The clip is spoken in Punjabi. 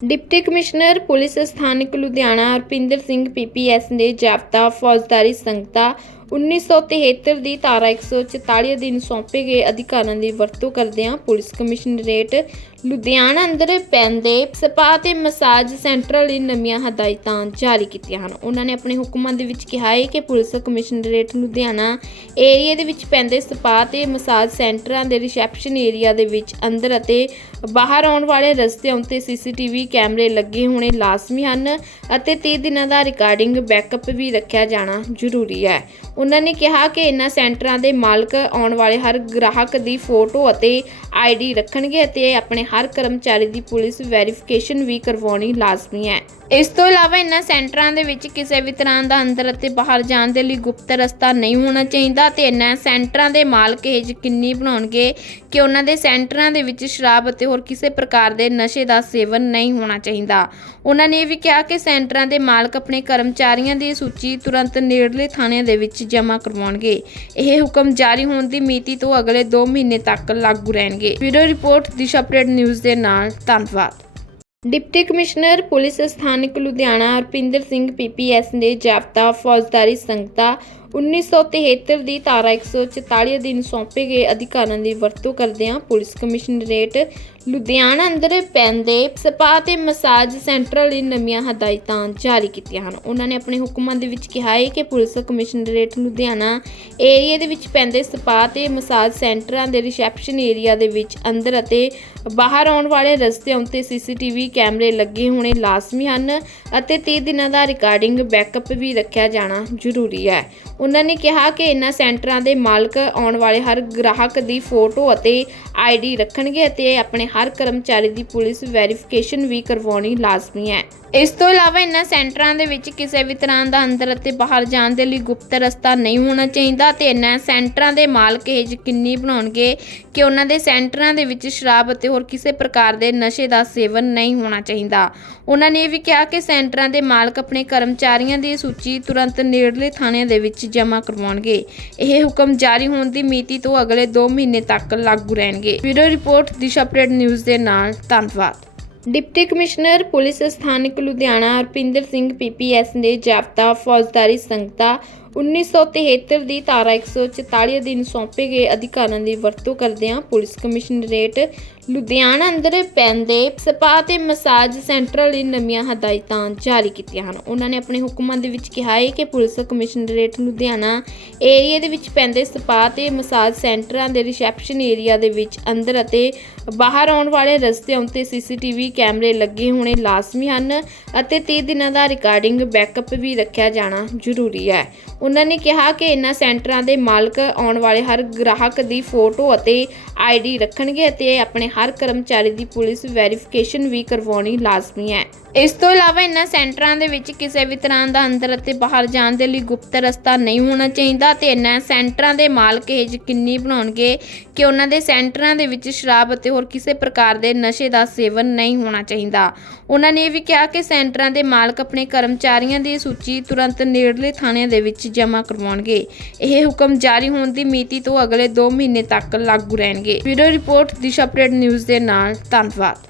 ਡਿਪਟੀ ਕਮਿਸ਼ਨਰ, ਪੁਲਿਸ ਸਥਾਨਕ ਲੁਧਿਆਣਾ ਰੁਪਿੰਦਰ ਸਿੰਘ ਪੀਪੀਐਸ ਨੇ ਜਾਬਤਾ ਫੌਜਦਾਰੀ ਸੰਗਤਾ 1973 ਦੀ ਧਾਰਾ 144 ਅਧੀਨ ਸੌਂਪੇ ਗਏ ਅਧਿਕਾਰਾਂ ਦੀ ਵਰਤੋਂ ਕਰਦਿਆਂ ਪੁਲਿਸ ਕਮਿਸ਼ਨਰੇਟ ਲੁਧਿਆਣਾ ਅੰਦਰ ਪੈਂਦੇ ਸਪਾ ਤੇ ਮਸਾਜ ਸੈਂਟਰ ਲਈ ਨਵੀਆਂ ਹਦਾਇਤਾਂ ਜਾਰੀ ਕੀਤੀਆਂ ਹਨ। ਉਹਨਾਂ ਨੇ ਆਪਣੇ ਹੁਕਮਾਂ ਦੇ ਵਿੱਚ ਕਿਹਾ ਹੈ ਕਿ ਪੁਲਿਸ ਕਮਿਸ਼ਨਰੇਟ ਲੁਧਿਆਣਾ ਏਰੀਆ ਦੇ ਵਿੱਚ ਪੈਂਦੇ ਸਪਾ ਤੇ ਮਸਾਜ ਸੈਂਟਰਾਂ ਦੇ ਰਿਸੈਪਸ਼ਨ ਏਰੀਆ ਦੇ ਵਿੱਚ ਅੰਦਰ ਅਤੇ ਬਾਹਰ ਆਉਣ ਵਾਲੇ ਰਸਤਿਆਂ ਉੱਤੇ ਸੀਸੀਟੀਵੀ ਕੈਮਰੇ ਲੱਗੇ ਹੋਣੇ ਲਾਜ਼ਮੀ ਹਨ ਅਤੇ 30 ਦਿਨਾਂ ਦਾ ਰਿਕਾਰਡਿੰਗ ਬੈਕਅਪ ਵੀ ਰੱਖਿਆ ਜਾਣਾ ਜ਼ਰੂਰੀ ਹੈ। ਉਹਨਾਂ ਨੇ ਕਿਹਾ ਕਿ ਇਨ੍ਹਾਂ ਸੈਂਟਰਾਂ ਦੇ ਮਾਲਕ ਆਉਣ ਵਾਲੇ ਹਰ ਗ੍ਰਾਹਕ ਦੀ ਫੋਟੋ ਅਤੇ ਆਈਡੀ ਰੱਖਣਗੇ ਅਤੇ ਆਪਣੇ ਹਰ ਕਰਮਚਾਰੀ ਦੀ ਪੁਲਿਸ ਵੈਰੀਫਿਕੇਸ਼ਨ ਵੀ ਕਰਵਾਉਣੀ ਲਾਜ਼ਮੀ ਹੈ। ਇਸ ਤੋਂ ਇਲਾਵਾ ਇਨ੍ਹਾਂ ਸੈਂਟਰਾਂ ਦੇ ਵਿੱਚ ਕਿਸੇ ਵੀ ਤਰ੍ਹਾਂ ਦਾ ਅੰਦਰ ਅਤੇ ਬਾਹਰ ਜਾਣ ਦੇ ਲਈ ਗੁਪਤ ਰਸਤਾ ਨਹੀਂ ਹੋਣਾ ਚਾਹੀਦਾ ਤੇ ਇਨ੍ਹਾਂ ਸੈਂਟਰਾਂ ਦੇ ਮਾਲਕ ਇਹ ਯਕੀਨੀ ਬਣਾਉਣਗੇ ਕਿ ਉਹਨਾਂ ਦੇ ਸੈਂਟਰਾਂ ਦੇ ਵਿੱਚ ਸ਼ਰਾਬ ਅਤੇ ਹੋਰ ਕਿਸੇ ਪ੍ਰਕਾਰ ਦੇ ਨਸ਼ੇ ਦਾ ਸੇਵਨ ਨਹੀਂ ਹੋਣਾ ਚਾਹੀਦਾ। ਉਹਨਾਂ ਨੇ ਇਹ ਵੀ ਕਿਹਾ ਕਿ ਸੈਂਟਰਾਂ ਦੇ ਮਾਲਕ ਆਪਣੇ ਕਰਮਚਾਰੀਆਂ ਦੀ ਸੂਚੀ ਤੁਰੰਤ ਨੇੜਲੇ ਥਾਣਿਆਂ ਦੇ ਵਿੱਚ ਜਮ੍ਹਾਂ ਕਰਵਾਉਣਗੇ। ਇਹ ਹੁਕਮ ਜਾਰੀ ਹੋਣ ਦੀ ਮਿਤੀ ਤੋਂ ਅਗਲੇ 2 ਮਹੀਨੇ ਤੱਕ ਲਾਗੂ ਰਹਿਣਗੇ। Video report, Disha update news ਦੇ ਨਾਲ ਧੰਨਵਾਦ। ਡਿਪਟੀ ਕਮਿਸ਼ਨਰ, ਪੁਲਿਸ ਸਥਾਨਕ ਲੁਧਿਆਣਾ ਰੁਪਿੰਦਰ ਸਿੰਘ ਪੀਪੀਐਸ ਨੇ ਜਾਬਤਾ ਫੌਜਦਾਰੀ ਸੰਗਤਾ 1973 ਦੀ ਧਾਰਾ 144 ਅਧੀਨ ਸੌਂਪੇ ਗਏ ਅਧਿਕਾਰਾਂ ਦੀ ਵਰਤੋਂ ਕਰਦਿਆਂ ਪੁਲਿਸ ਕਮਿਸ਼ਨਰੇਟ ਲੁਧਿਆਣਾ ਅੰਦਰ ਪੈਂਦੇ ਸਪਾ ਤੇ ਮਸਾਜ ਸੈਂਟਰ ਲਈ ਨਵੀਆਂ ਹਦਾਇਤਾਂ ਜਾਰੀ ਕੀਤੀਆਂ ਹਨ। ਉਹਨਾਂ ਨੇ ਆਪਣੇ ਹੁਕਮਾਂ ਦੇ ਵਿੱਚ ਕਿਹਾ ਹੈ ਕਿ ਪੁਲਿਸ ਕਮਿਸ਼ਨਰੇਟ ਲੁਧਿਆਣਾ ਏਰੀਆ ਦੇ ਵਿੱਚ ਪੈਂਦੇ ਸਪਾ ਤੇ ਮਸਾਜ ਸੈਂਟਰਾਂ ਦੇ ਰਿਸੈਪਸ਼ਨ ਏਰੀਆ ਦੇ ਵਿੱਚ ਅੰਦਰ ਅਤੇ ਬਾਹਰ ਆਉਣ ਵਾਲੇ ਰਸਤਿਆਂ ਉੱਤੇ ਸੀਸੀਟੀਵੀ ਕੈਮਰੇ ਲੱਗੇ ਹੋਣੇ ਲਾਜ਼ਮੀ ਹਨ ਅਤੇ 30 ਦਿਨਾਂ ਦਾ ਰਿਕਾਰਡਿੰਗ ਬੈਕਅਪ ਵੀ ਰੱਖਿਆ ਜਾਣਾ ਜ਼ਰੂਰੀ ਹੈ। ਉਹਨਾਂ ਨੇ ਕਿਹਾ ਕਿ ਇਨ੍ਹਾਂ ਸੈਂਟਰਾਂ ਦੇ ਮਾਲਕ ਆਉਣ ਵਾਲੇ ਹਰ ਗ੍ਰਾਹਕ ਦੀ ਫੋਟੋ ਅਤੇ ਆਈਡੀ ਰੱਖਣਗੇ ਅਤੇ ਆਪਣੇ ਹਰ ਕਰਮਚਾਰੀ ਦੀ ਪੁਲਿਸ ਵੈਰੀਫਿਕੇਸ਼ਨ ਵੀ ਕਰਵਾਉਣੀ ਲਾਜ਼ਮੀ ਹੈ। ਇਸ ਤੋਂ ਇਲਾਵਾ ਇਨ੍ਹਾਂ ਸੈਂਟਰਾਂ ਦੇ ਵਿੱਚ ਕਿਸੇ ਵੀ ਤਰ੍ਹਾਂ ਦਾ ਅੰਦਰ ਅਤੇ ਬਾਹਰ ਜਾਣ ਦੇ ਲਈ ਗੁਪਤ ਰਸਤਾ ਨਹੀਂ ਹੋਣਾ ਚਾਹੀਦਾ ਤੇ ਇਨ੍ਹਾਂ ਸੈਂਟਰਾਂ ਦੇ ਮਾਲਕ ਇਹ ਯਕੀਨੀ ਬਣਾਉਣਗੇ ਕਿ ਉਹਨਾਂ ਦੇ ਸੈਂਟਰਾਂ ਦੇ ਵਿੱਚ ਸ਼ਰਾਬ ਅਤੇ ਹੋਰ ਕਿਸੇ ਪ੍ਰਕਾਰ ਦੇ ਨਸ਼ੇ ਦਾ ਸੇਵਨ ਨਹੀਂ ਹੋਣਾ ਚਾਹੀਦਾ। ਉਹਨਾਂ ਨੇ ਇਹ ਵੀ ਕਿਹਾ ਕਿ ਸੈਂਟਰਾਂ ਦੇ ਮਾਲਕ ਆਪਣੇ ਕਰਮਚਾਰੀਆਂ ਦੀ ਸੂਚੀ ਤੁਰੰਤ ਨੇੜਲੇ ਥਾਣਿਆਂ ਦੇ ਵਿੱਚ ਜਮ੍ਹਾਂ ਕਰਵਾਉਣਗੇ। ਇਹ ਹੁਕਮ ਜਾਰੀ ਹੋਣ ਦੀ ਮਿਤੀ ਤੋਂ ਅਗਲੇ 2 ਮਹੀਨੇ ਤੱਕ ਲਾਗੂ ਰਹਿਣਗੇ। Video report, Disha update news ਦੇ ਨਾਲ। ਧੰਨਵਾਦ। ਡਿਪਟੀ ਕਮਿਸ਼ਨਰ, ਪੁਲਿਸ ਸਥਾਨਕ ਲੁਧਿਆਣਾ ਰੁਪਿੰਦਰ ਸਿੰਘ ਪੀਪੀਐਸ ਨੇ ਜਾਬਤਾ ਫੌਜਦਾਰੀ ਸੰਗਤਾ 1973 ਦੀ ਧਾਰਾ 144 ਅਧੀਨ ਸੌਂਪੇ ਗਏ ਅਧਿਕਾਰਾਂ ਦੀ ਵਰਤੋਂ ਕਰਦਿਆਂ ਪੁਲਿਸ ਕਮਿਸ਼ਨਰੇਟ ਲੁਧਿਆਣਾ ਅੰਦਰ ਪੈਂਦੇ ਸਪਾ ਤੇ ਮਸਾਜ ਸੈਂਟਰ ਲਈ ਨਵੀਆਂ ਹਦਾਇਤਾਂ ਜਾਰੀ ਕੀਤੀਆਂ ਹਨ। ਉਹਨਾਂ ਨੇ ਆਪਣੇ ਹੁਕਮਾਂ ਦੇ ਵਿੱਚ ਕਿਹਾ ਹੈ ਕਿ ਪੁਲਿਸ ਕਮਿਸ਼ਨਰੇਟ ਲੁਧਿਆਣਾ ਏਰੀਆ ਦੇ ਵਿੱਚ ਪੈਂਦੇ ਸਪਾ ਤੇ ਮਸਾਜ ਸੈਂਟਰਾਂ ਦੇ ਰਿਸੈਪਸ਼ਨ ਏਰੀਆ ਦੇ ਵਿੱਚ ਅੰਦਰ ਅਤੇ ਬਾਹਰ ਆਉਣ ਵਾਲੇ ਰਸਤਿਆਂ ਉੱਤੇ ਸੀਸੀਟੀਵੀ ਕੈਮਰੇ ਲੱਗੇ ਹੋਣੇ ਲਾਜ਼ਮੀ ਹਨ ਅਤੇ 30 ਦਿਨਾਂ ਦਾ ਰਿਕਾਰਡਿੰਗ ਬੈਕਅਪ ਵੀ ਰੱਖਿਆ ਜਾਣਾ ਜ਼ਰੂਰੀ ਹੈ। ਉਹਨਾਂ ਨੇ ਕਿਹਾ ਕਿ ਇਨ੍ਹਾਂ ਸੈਂਟਰਾਂ ਦੇ ਮਾਲਕ ਆਉਣ ਵਾਲੇ ਹਰ ਗ੍ਰਾਹਕ ਦੀ ਫੋਟੋ ਅਤੇ ਆਈਡੀ ਰੱਖਣਗੇ ਅਤੇ ਆਪਣੇ ਹਰ ਕਰਮਚਾਰੀ ਦੀ ਪੁਲਿਸ ਵੈਰੀਫਿਕੇਸ਼ਨ ਵੀ ਕਰਵਾਉਣੀ ਲਾਜ਼ਮੀ ਹੈ। ਇਸ ਤੋਂ ਇਲਾਵਾ ਇਨ੍ਹਾਂ ਸੈਂਟਰਾਂ ਦੇ ਵਿੱਚ ਕਿਸੇ ਵੀ ਤਰ੍ਹਾਂ ਦਾ ਅੰਦਰ ਅਤੇ ਬਾਹਰ ਜਾਣ ਦੇ ਲਈ ਗੁਪਤ ਰਸਤਾ ਨਹੀਂ ਹੋਣਾ ਚਾਹੀਦਾ ਤੇ ਇਨ੍ਹਾਂ ਸੈਂਟਰਾਂ ਦੇ ਮਾਲਕ ਇਹ ਯਕੀਨੀ ਬਣਾਉਣਗੇ ਕਿ ਉਹਨਾਂ ਦੇ ਸੈਂਟਰਾਂ ਦੇ ਵਿੱਚ ਸ਼ਰਾਬ ਅਤੇ ਹੋਰ ਕਿਸੇ ਪ੍ਰਕਾਰ ਦੇ ਨਸ਼ੇ ਦਾ ਸੇਵਨ ਨਹੀਂ ਹੋਣਾ ਚਾਹੀਦਾ। ਉਹਨਾਂ ਨੇ ਇਹ ਵੀ ਕਿਹਾ ਕਿ ਸੈਂਟਰਾਂ ਦੇ ਮਾਲਕ ਆਪਣੇ ਕਰਮਚਾਰੀਆਂ ਦੀ ਸੂਚੀ ਤੁਰੰਤ ਨੇੜਲੇ ਥਾਣਿਆਂ ਦੇ ਵਿੱਚ ਜਮ੍ਹਾਂ ਕਰਵਾਉਣਗੇ। ਇਹ ਹੁਕਮ ਜਾਰੀ ਹੋਣ ਦੀ ਮਿਤੀ ਤੋਂ ਅਗਲੇ 2 ਮਹੀਨੇ ਤੱਕ ਲਾਗੂ ਰਹਿਣਗੇ। Video report, Disha update news ਦੇ ਨਾਲ, ਧੰਨਵਾਦ।